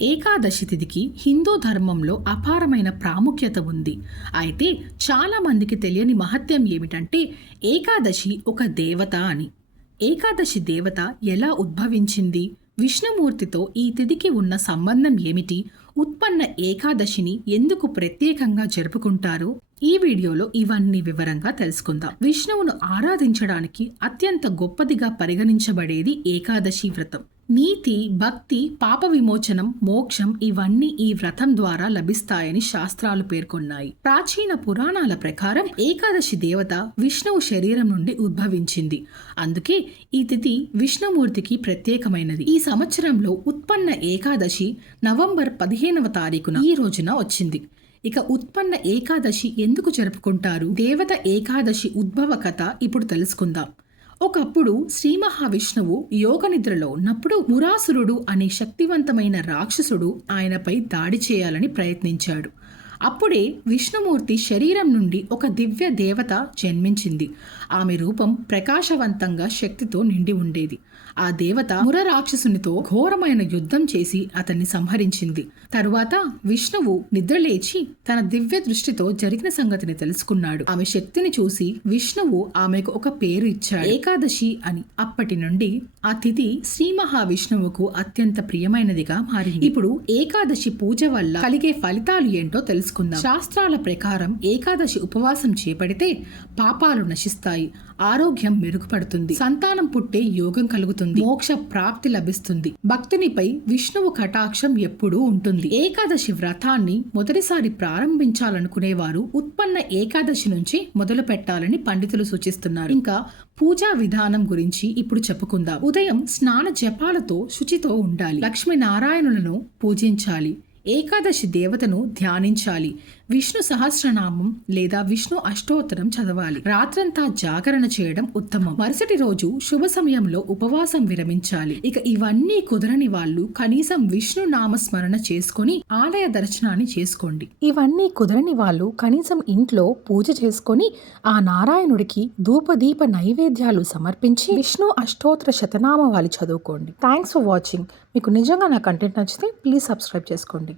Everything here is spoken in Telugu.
ఏకాదశి తిథికి హిందూ ధర్మంలో అపారమైన ప్రాముఖ్యత ఉంది. అయితే చాలామందికి తెలియని మహత్యం ఏమిటంటే ఏకాదశి ఒక దేవత అని. ఏకాదశి దేవత ఎలా ఉద్భవించింది? విష్ణుమూర్తితో ఈ తిథికి ఉన్న సంబంధం ఏమిటి? ఉత్పన్న ఏకాదశిని ఎందుకు ప్రత్యేకంగా జరుపుకుంటారు? ఈ వీడియోలో ఇవన్నీ వివరంగా తెలుసుకుందాం. విష్ణువును ఆరాధించడానికి అత్యంత గొప్పదిగా పరిగణించబడేది ఏకాదశి వ్రతం. నీతి భక్తి పాప విమోచనం మోక్షం ఇవన్నీ ఈ వ్రతం ద్వారా లభిస్తాయని శాస్త్రాలు పేర్కొన్నాయి. ప్రాచీన పురాణాల ప్రకారం ఏకాదశి దేవత విష్ణువు శరీరం నుండి ఉద్భవించింది. అందుకే ఈ తిథి విష్ణుమూర్తికి ప్రత్యేకమైనది. ఈ సంవత్సరంలో ఉత్పన్న ఏకాదశి నవంబర్ పదిహేనవ తారీఖున ఈ రోజున వచ్చింది. ఇక ఉత్పన్న ఏకాదశి ఎందుకు జరుపుకుంటారు? దేవత ఏకాదశి ఉద్భవ కథ ఇప్పుడు తెలుసుకుందాం. ఒకప్పుడు శ్రీ మహావిష్ణువు యోగ నిద్రలో ఉన్నప్పుడు మురాసురుడు అనే శక్తివంతమైన రాక్షసుడు ఆయనపై దాడి చేయాలని ప్రయత్నించాడు. అప్పుడే విష్ణుమూర్తి శరీరం నుండి ఒక దివ్య దేవత జన్మించింది. ఆమె రూపం ప్రకాశవంతంగా శక్తితో నిండి ఉండేది. ఆ దేవత ముర రాక్షసునితో ఘోరమైన యుద్ధం చేసి అతన్ని సంహరించింది. తరువాత విష్ణువు నిద్రలేచి తన దివ్య దృష్టితో జరిగిన సంగతిని తెలుసుకున్నాడు. ఆమె శక్తిని చూసి విష్ణువు ఆమెకు ఒక పేరు ఇచ్చాడు. ఏకాదశి అని అప్పటి నుండి ఆ తిథి శ్రీ మహావిష్ణువుకు అత్యంత ప్రియమైనదిగా మారింది. ఇప్పుడు ఏకాదశి పూజ వల్ల కలిగే ఫలితాలు ఏంటో తెలుసుకుందాం. శాస్త్రాల ప్రకారం ఏకాదశి ఉపవాసం చేపడితే పాపాలు నశిస్తాయి ఆరోగ్యం మెరుగుపడుతుంది సంతానం పుట్టే యోగం కలుగుతుంది మోక్ష ప్రాప్తి లభిస్తుంది. భక్తునిపై విష్ణువు కటాక్షం ఎప్పుడూ ఉంటుంది. ఏకాదశి వ్రతాన్ని మొదటిసారి ప్రారంభించాలనుకునేవారు ఉత్పన్న ఏకాదశి నుంచి మొదలు పెట్టాలని పండితులు సూచిస్తున్నారు. ఇంకా పూజా విధానం గురించి ఇప్పుడు చెప్పుకుందాం. ఉదయం స్నాన జపాలతో శుచితో ఉండాలి. లక్ష్మీనారాయణులను పూజించాలి. ఏకాదశి దేవతను ధ్యానించాలి. విష్ణు సహస్రనామం లేదా విష్ణు అష్టోత్తరం చదవాలి. రాత్రంతా జాగరణ చేయడం ఉత్తమం. మరుసటి రోజు శుభ సమయంలో ఉపవాసం విరమించాలి. ఇక ఇవన్నీ కుదరని వాళ్ళు కనీసం విష్ణు నామస్మరణ చేసుకొని ఆలయ దర్శనాన్ని చేసుకోండి. ఇవన్నీ కుదరని వాళ్ళు కనీసం ఇంట్లో పూజ చేసుకొని ఆ నారాయణుడికి ధూపదీప నైవేద్యాలు సమర్పించి విష్ణు అష్టోత్తర శతనామావళి చదువుకోండి. థ్యాంక్స్ ఫర్ వాచింగ్ మీకు నిజంగా నా కంటెంట్ నచ్చితే ప్లీజ్ సబ్స్క్రైబ్ చేసుకోండి.